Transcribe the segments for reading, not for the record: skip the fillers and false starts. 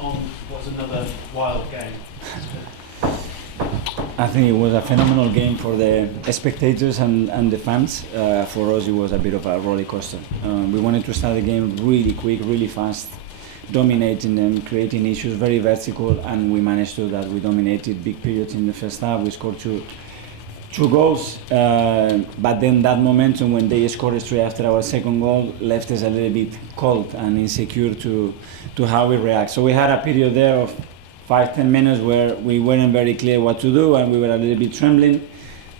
on what's another wild game? I think it was a phenomenal game for the spectators and the fans. For us, it was a bit of a roller coaster. We wanted to start the game really quick, really fast, dominating them, creating issues, very vertical, and we managed to do that. We dominated big periods in the first half. We scored two goals, but then that momentum when they scored straight after our second goal left us a little bit cold and insecure to how we react. So we had a period there of 5-10 minutes where we weren't very clear what to do and we were a little bit trembling.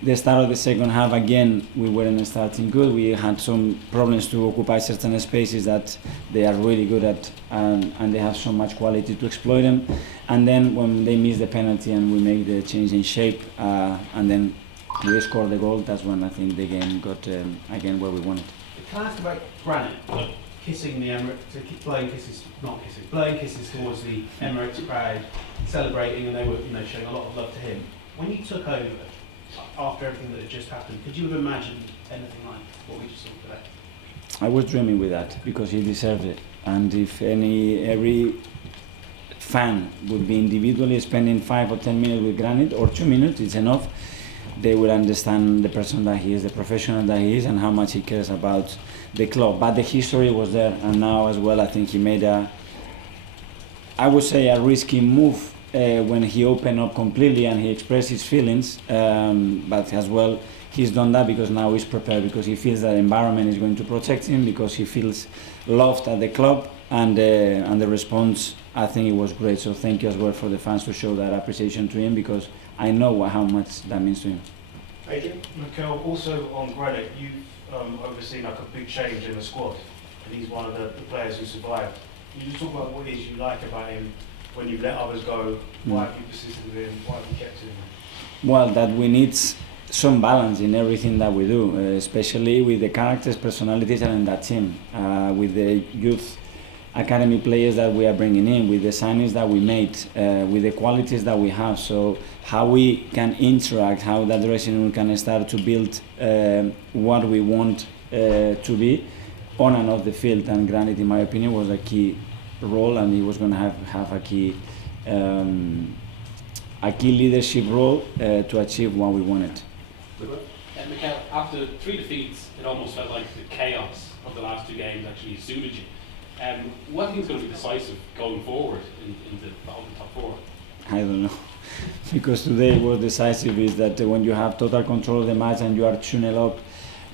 The start of the second half, again, we weren't starting good. We had some problems to occupy certain spaces that they are really good at, and they have so much quality to exploit them. And then when they miss the penalty and we make the change in shape, and then we scored the goal, that's when I think the game got again where we wanted. Can I ask about Granit kissing the Emirates, blowing kisses towards the Emirates crowd, celebrating, and they were showing a lot of love to him. When you took over, after everything that had just happened, could you have imagined anything like what we just saw today? I was dreaming with that because he deserved it, and if every fan would be individually spending 5 or 10 minutes with Granit, or 2 minutes, it's enough, they will understand the person that he is, the professional that he is, and how much he cares about the club. But the history was there, and now as well I think he made a risky move when he opened up completely and he expressed his feelings, but as well he's done that because now he's prepared, because he feels that the environment is going to protect him, because he feels loved at the club, and the response, I think it was great. So thank you as well for the fans to show that appreciation to him, because I know how much that means to him. Adrian? Mikel, also on Granit, you've overseen like a big change in the squad, and he's one of the players who survived. Can you just talk about what it is you like about him when you let others go? Why have you persisted with him? Why have you kept him? Well, that we need some balance in everything that we do, especially with the characters, personalities, and in that team, with the youth academy players that we are bringing in, with the signings that we made, with the qualities that we have. So how we can interact, how that dressing room can start to build what we want to be on and off the field. And Granit, in my opinion, was a key role, and he was going to have a key leadership role to achieve what we wanted. Mikel, after 3 defeats, it almost felt like the chaos of the last 2 games actually suited you. What do you think is going to be decisive going forward in the top 4? I don't know, because today what decisive is that when you have total control of the match and you are 2-0 up,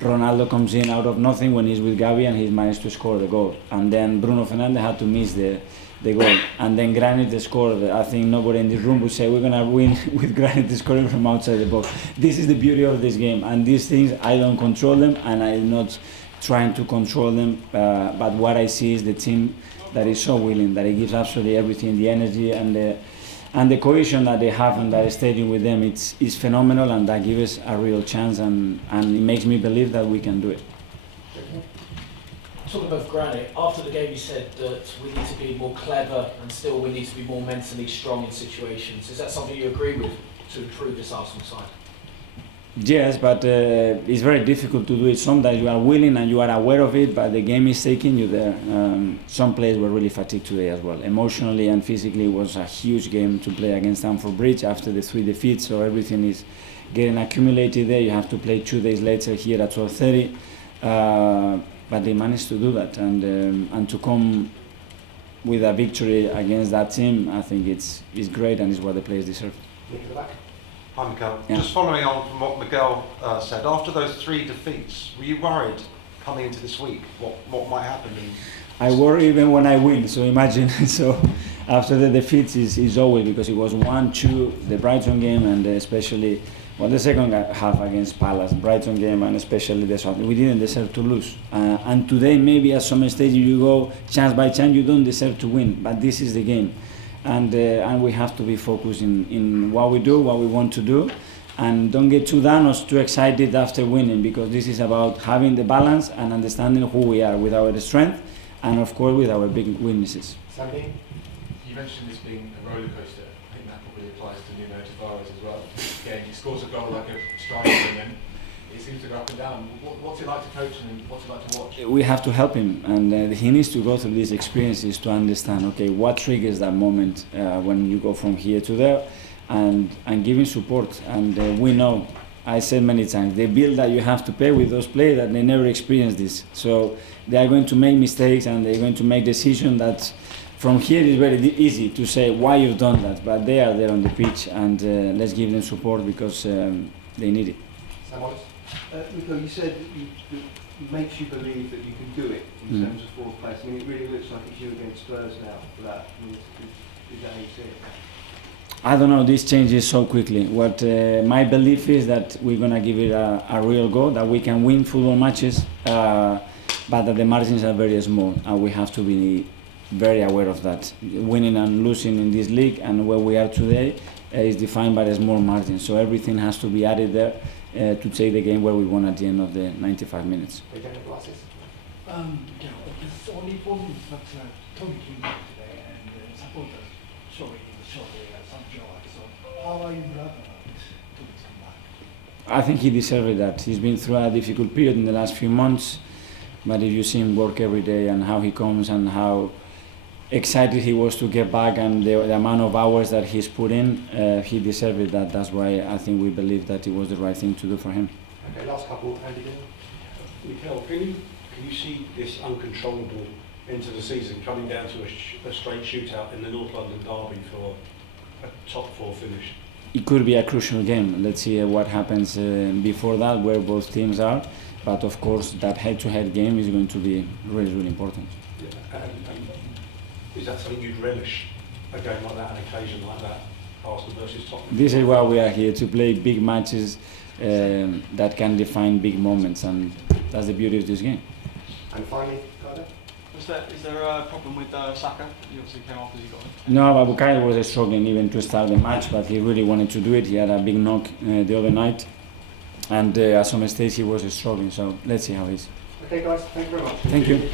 Ronaldo comes in out of nothing when he's with Gavi and he's managed to score the goal. And then Bruno Fernandes had to miss the goal. And then Granit scored. I think nobody in this room would say we're going to win with Granit scoring from outside the box. This is the beauty of this game. And these things, I don't control them, and I'm not trying to control them. But what I see is the team that is so willing, that it gives absolutely everything, the energy and the cohesion that they have in that stadium with them. It's phenomenal, and that gives us a real chance, and it makes me believe that we can do it. Talking about Granit, after the game you said that we need to be more clever and still we need to be more mentally strong in situations. Is that something you agree with to improve this Arsenal side? Yes, but it's very difficult to do it. Sometimes you are willing and you are aware of it, but the game is taking you there. Some players were really fatigued today as well. Emotionally and physically, it was a huge game to play against Stamford Bridge after the 3 defeats, so everything is getting accumulated there. You have to play 2 days later here at 12:30. But they managed to do that, and to come with a victory against that team, I think it's great, and it's what the players deserve. Hi Mikel. Yeah. Just following on from what Miguel said, after those 3 defeats, were you worried coming into this week what might happen? I worry even when I win, so imagine. So after the defeats is always, because it was 1-2, the Brighton game, and especially the second half against Palace, Brighton game, and especially this one. We didn't deserve to lose. And today, maybe at some stage you go chance by chance, you don't deserve to win, but this is the game. And we have to be focused in what we do, what we want to do, and don't get too down or too excited after winning, because this is about having the balance and understanding who we are with our strength and of course with our big weaknesses. Sandy? You mentioned this being a roller coaster. I think that probably applies to Nuno Tavares as well. Again, he scores a goal like a striker, and then it seems to go up and down. What's it like to coach and what's it like to watch? We have to help him, and he needs to go through these experiences to understand, okay, what triggers that moment when you go from here to there, and give him support. And we know, I said many times, the bill that you have to pay with those players that they never experienced this. So they are going to make mistakes and they're going to make decisions that from here it's very easy to say why you've done that, but they are there on the pitch, and let's give them support because they need it. Mikel, you said that it makes you believe that you can do it in terms of fourth place. I mean, it really looks like it's you against Spurs now for that. I mean, is that how you see it? I don't know, this changes so quickly. What my belief is that we're going to give it a real go, that we can win football matches, but that the margins are very small, and we have to be very aware of that. Winning and losing in this league and where we are today is defined by a small margin, so everything has to be added there to take the game where we won at the end of the 95 minutes. There's only problems that Tony came back today and supporters showing some joy. So how are you glad about this? Tony's come back? I think he deserved that. He's been through a difficult period in the last few months, but if you see him work every day and how he comes and how excited he was to get back and the amount of hours that he's put in, he deserved that. That's why I think we believe that it was the right thing to do for him. Okay, last couple, Andy. Mikel, can you see this uncontrollable into the season coming down to a straight shootout in the North London derby for a top four finish? It could be a crucial game. Let's see what happens before that, where both teams are. But of course, that head-to-head game is going to be really, really important. Yeah. And is that something you'd relish, a game like that, an occasion like that, Arsenal versus Tottenham? This is why we are here, to play big matches that can define big moments, and that's the beauty of this game. And finally, is there a problem with Saka? He obviously came off as he got in. No, Bukayo was struggling even to start the match, but he really wanted to do it. He had a big knock the other night, and at some stage he was struggling, so let's see how it is. Okay guys, thank you very much. Thank you.